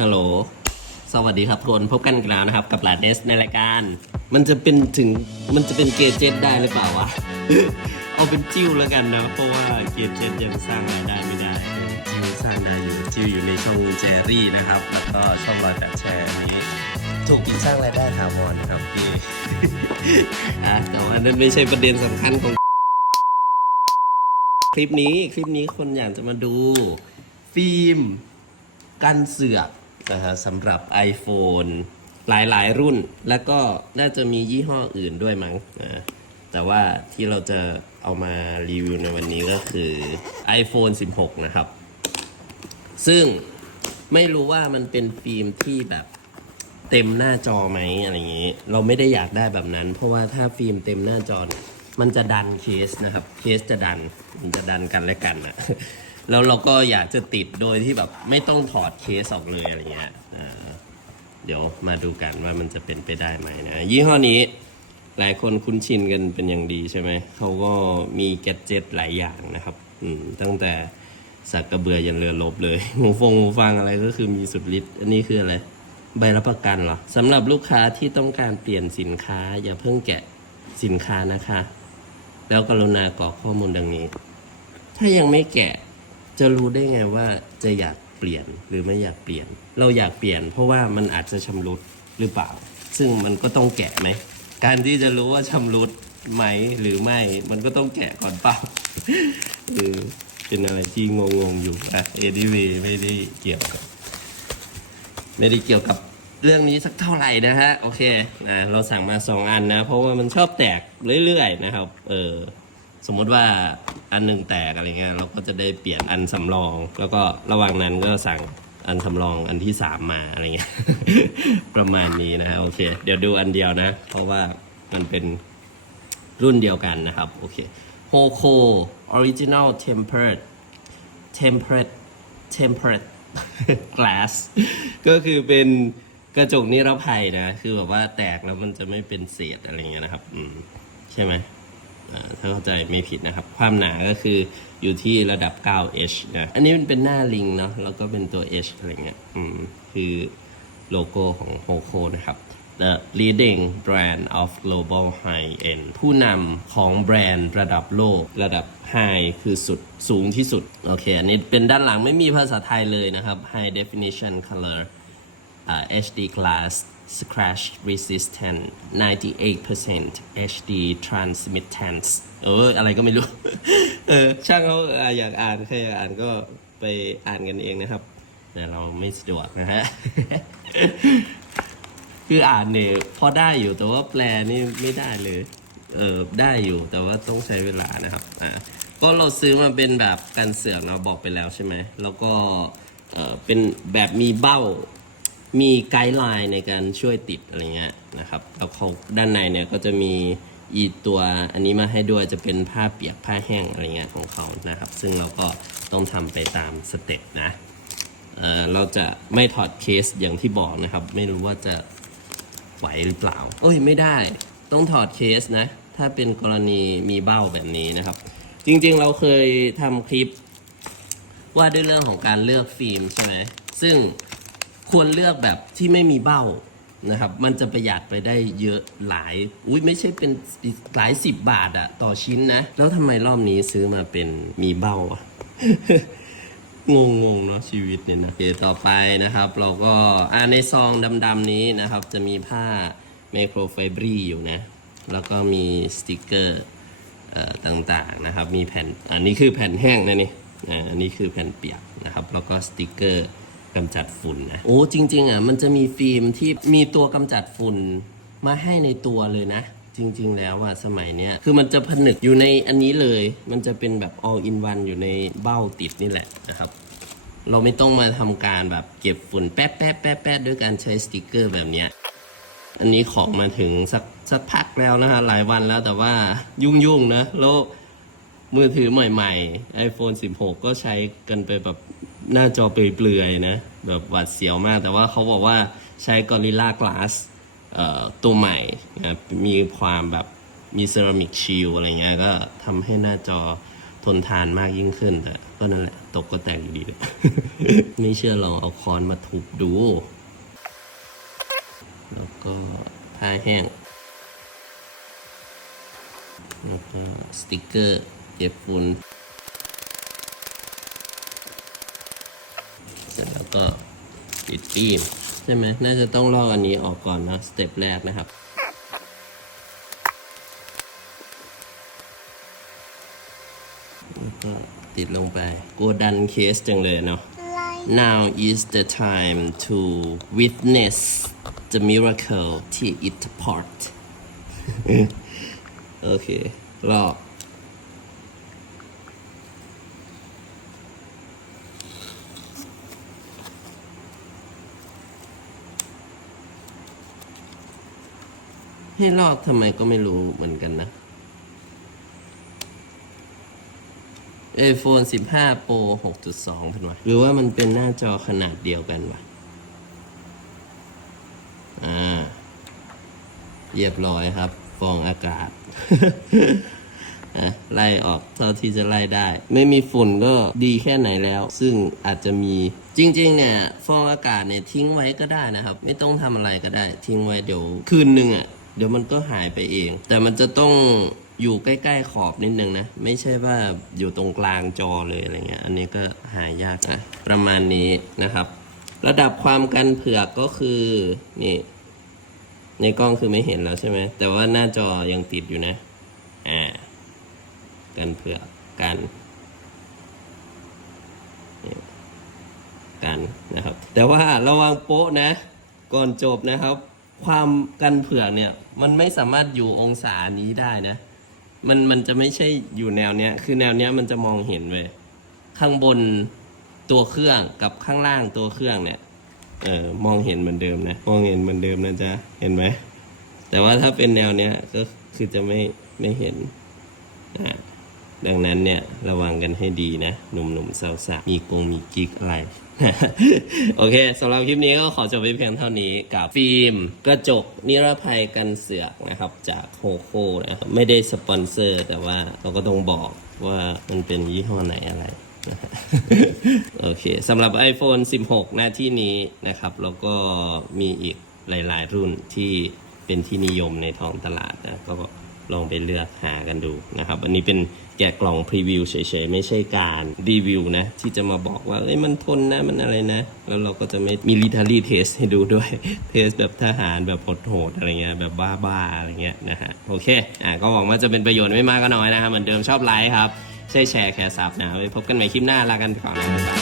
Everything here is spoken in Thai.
ฮัลโหล สวัสดีครับทุกคนพบกันอีกแล้วนะครับ กับหลาเดสในรายการ มันจะเป็นถึง มันจะเป็นเกจเจ็ตได้หรือเปล่าวะ เอาเป็นจิ้วแล้วกันนะ เพราะว่าเกจเจ็ตยังสร้างรายได้ไม่ได้ จิ้วสร้างได้อยู่ จิ้วอยู่ในช่องเจรี่นะครับ แล้วก็ช่องรอยแปดแชร์อันนี้ถูกปิดสร้างรายได้ถาวรนะครับพี่อะแต่ว่านั่นไม่ใช่ประเด็นสำคัญของ คลิปนี้ คลิปนี้คนอยากจะมาดู ฟิล์มกันเสือก นะฮะสำหรับ iPhone หลายๆ รุ่น แล้วก็น่าจะมียี่ห้ออื่นด้วยมั้งนะแต่ว่าที่เราจะเอามารีวิวในวันนี้ก็คือ iPhone 16 นะครับ ซึ่งไม่รู้ว่ามันเป็นฟิล์มที่แบบเต็มหน้าจอไหมอะไรอย่างนี้ เราไม่ได้อยากได้แบบนั้น เพราะว่าถ้าฟิล์มเต็มหน้าจอเนี่ยมันจะดันเคสนะครับ เคสจะดัน มันจะดันกันและกันนะ แล้วเราก็อยากจะติดโดยที่แบบไม่ต้องถอดเคสออกเลยอะไรเงี้ยเดี๋ยวมาดูกันว่ามันจะเป็นไปได้ไหมนะ ยี่ห้อนี้หลายคนคุ้นชินกันเป็นอย่างดีใช่ไหม เขาก็มีแกดเจ็ตหลายอย่างนะครับ อืม ตั้งแต่สักกระเบือยันเรือลบเลยหูฟงหูฟังอะไรก็คือมีสุดฤทธิ์อันนี้คืออะไร ใบรับประกันเหรอสำหรับลูกค้าที่ต้องการเปลี่ยนสินค้า อย่าเพิ่งแกะสินค้านะคะ แล้วกรุณากรอกข้อมูลดังนี้ ถ้ายังไม่แกะ จะรู้ได้ไงว่าจะอยากเปลี่ยนหรือไม่อยากเปลี่ยน เราอยากเปลี่ยน เพราะว่ามันอาจจะชำรุดหรือเปล่า ซึ่งมันก็ต้องแกะไหม การที่จะรู้ว่าชำรุดไหมหรือไม่ มันก็ต้องแกะก่อนเปล่าเออเป็นอะไรที่งงๆอยู่อะเอดีวีไม่ได้เกี่ยวกับ ไม่ได้เกี่ยวกับเรื่องนี้สักเท่าไหร่นะฮะ โอเคอ่าเราสั่งมาสองอันนะ เพราะว่ามันชอบแตกเรื่อยๆนะครับ เออ สมมติว่าอันหนึ่งแตกอะไรเงี้ยเราก็จะได้เปลี่ยนอันสำรอง แล้วก็ระหว่างนั้นก็สั่งอันสำรองอันที่สามมาอะไรเงี้ย ประมาณนี้นะฮะโอเค เดี๋ยวดูอันเดียวนะ เพราะว่ามันเป็นรุ่นเดียวกันนะครับ โอเค Hoco Original Tempered Temperate Temperate Glass ก็คือเป็นกระจกนิรภัยนะ คือแบบว่าแตกแล้วมันจะไม่เป็นเศษอะไรเงี้ยนะครับ อืม ใช่ไหม ถ้าเข้าใจไม่ผิดนะครับ ความหนาก็คืออยู่ที่ระดับ 9H นะอันนี้มันเป็นหน้าลิงเนาะแล้วก็เป็นตัว H อะไรเงี้ยอืมคือโลโก้ของ Hoco นะครับ The leading brand of global high end ผู้นำของแบรนด์ระดับโลกระดับ high คือสุดสูงที่สุด โอเค อันนี้เป็นด้านหลังไม่มีภาษาไทยเลยนะครับ high definition color อ่า HD glass scratch resistant 98% HD transmittance เอออะไรก็ไม่รู้ เออช่างเขาอ่าอยากอ่านใครอยากอ่านก็ไปอ่านกันเองนะครับ แต่เราไม่สะดวกนะฮะ คืออ่านเนี่ยพอได้อยู่แต่ว่าแปลนี่ไม่ได้เลย เออได้อยู่แต่ว่าต้องใช้เวลานะครับอ่าก็เราซื้อมาเป็นแบบกันเสือกเราบอกไปแล้วใช่ไหม แล้วก็เออเป็นแบบมีเบ้า มีไกด์ไลน์ในการช่วยติดอะไรเงี้ยนะครับแล้วเขาด้านในเนี่ยก็จะมีอีตัวอันนี้มาให้ด้วยจะเป็นผ้าเปียกผ้าแห้งอะไรเงี้ยของเขานะครับ ซึ่งเราก็ต้องทำไปตามสเต็ปนะเอ่อเราจะไม่ถอดเคสอย่างที่บอกนะครับ ไม่รู้ว่าจะไหวหรือเปล่า เอ้ยไม่ได้ต้องถอดเคสนะ ถ้าเป็นกรณีมีเบ้าแบบนี้นะครับ จริงๆเราเคยทำคลิปว่าด้วยเรื่องของการเลือกฟิล์มใช่ไหมซึ่ง ควรเลือกแบบที่ไม่มีเบ้านะครับ มันจะประหยัดไปได้เยอะหลาย อุ้ยไม่ใช่เป็นหลายสิบบาทอะต่อชิ้นนะ แล้วทำไมรอบนี้ซื้อมาเป็นมีเบ้าอะงงงๆเนาะชีวิตเนี่ยนะโอเคต่อไปนะครับ เราก็อ่าในซองดำๆนี้นะครับ จะมีผ้าไมโครไฟบรีอยู่นะ แล้วก็มีสติกเกอร์เอ่อต่างๆนะครับ มีแผ่น อันนี้คือแผ่นแห้งนะนี่อ่าอันนี้คือแผ่นเปียกนะครับ แล้วก็สติกเกอร์ กำจัดฝุ่นนะ โอ้จริง ๆอะมันจะมีฟิล์มที่มีตัวกำจัดฝุ่นมาให้ในตัวเลยนะ จริง ๆ แล้วอะสมัยเนี้ยคือมันจะผนึกอยู่ในอันนี้เลย มันจะเป็นแบบ all in one อยู่ในเบ้าติดนี่แหละนะครับ เราไม่ต้องมาทำการแบบเก็บฝุ่นแป๊ะแป๊ะแป๊ะแป๊ะด้วยการใช้สติกเกอร์แบบเนี้ยอันนี้ของมาถึงสักสักพักแล้วนะฮะหลายวันแล้วแต่ว่ายุ่งๆนะแล้วมือถือใหม่ ๆ iPhone 16 ก็ใช้กันไปแบบหน้าจอเปลือยๆนะ แบบหวาดเสียวมาก แต่ว่าเขาบอกว่าใช้ Gorilla Glass เอ่อตัวใหม่นะมีความแบบมีเซรามิกชิลอะไรเงี้ยก็ทำให้หน้าจอทนทานมากยิ่งขึ้นแต่ก็นั่นแหละ ตกก็แตกอยู่ดีเลยไม่เชื่อลองเอาค้อนมาทุบดู แล้วก็ผ้าแห้ง แล้วก็สติกเกอร์เก็บฝุ่นเสร็จแล้ว ก็ปิดฟิล์มใช่ไหมน่าจะต้องลอกอันนี้ออกก่อนนะสเต็ปแรกนะครับแล้วก็ติดลงไปกลัวดันเคสจังเลยเนาะ Now is the time to witness the miracle ที่ it part โอเครอบ ให้ลอกทำไมก็ไม่รู้เหมือนกันนะ iPhone 15 Pro 6.2เป็นวะหรือว่ามันเป็นหน้าจอขนาดเดียวกันวะอ่าเรียบร้อยครับ ฟองอากาศอะไล่ออกเท่าที่จะไล่ได้ ไม่มีฝุ่นก็ดีแค่ไหนแล้ว ซึ่งอาจจะมีจริงๆเนี่ยฟองอากาศเนี่ยทิ้งไว้ก็ได้นะครับ ไม่ต้องทำอะไรก็ได้ ทิ้งไว้เดี๋ยวคืนหนึ่งอะ เดี๋ยวมันก็หายไปเอง แต่มันจะต้องอยู่ใกล้ ๆ ขอบนิดนึงนะ ไม่ใช่ว่าอยู่ตรงกลางจอเลยอะไรเงี้ย อันนี้ก็หายากนะ ประมาณนี้นะครับ ระดับความกันเผือกก็คือ นี่ ในกล้องคือไม่เห็นแล้วใช่ไหม แต่ว่าหน้าจอยังติดอยู่นะ อ่า กันเผือกกันกันนะครับ แต่ว่าระวังโป๊ะนะ ก่อนจบนะครับ ความกันเผือกเนี่ย มันไม่สามารถอยู่องศานี้ได้นะ มันมันจะไม่ใช่อยู่แนวเนี้ย คือแนวเนี้ยมันจะมองเห็นเว้ยข้างบนตัวเครื่องกับข้างล่างตัวเครื่องเนี่ย เออมองเห็นเหมือนเดิมนะ มองเห็นเหมือนเดิมนะจ๊ะ เห็นไหม แต่ว่าถ้าเป็นแนวเนี้ยก็คือจะไม่ไม่เห็นอ่า ดังนั้นเนี่ยระวังกันให้ดีนะ หนุ่มๆสาวๆมีกงมีกิ๊กอะไร โอเคสำหรับคลิปนี้ก็ขอจบไปเพียงเท่านี้กับฟิล์ม กระจกนิรภัยกันเสือกนะครับ จากโคโค่นะครับไม่ได้สปอนเซอร์ แต่ว่าเราก็ต้องบอกว่ามันเป็นยี่ห้อไหนอะไรโอเคสำหรับ iPhone 16 หน้าที่นี้นะครับ แล้วก็มีอีกหลาย ๆ รุ่นที่เป็นที่นิยมในท้องตลาดนะก็ ลองไปเลือกหากันดูนะครับ อันนี้เป็นแกะกล่องพรีวิวเฉยๆ ไม่ใช่การรีวิวนะ ที่จะมาบอกว่าเอ้ยมันทนนะมันอะไรนะ แล้วเราก็จะไม่มีลิทารีเทสให้ดูด้วย เทสแบบทหารแบบโหดๆอะไรเงี้ยแบบบ้าๆอะไรเงี้ยนะฮะโอเคอะก็หวังว่าจะเป็นประโยชน์ไม่มากก็น้อยนะครับเหมือนเดิมชอบไลค์ครับช่แชร์แคร์ซับนะไว้พบกันใหม่คลิปหน้าลากันก่อนนะครับ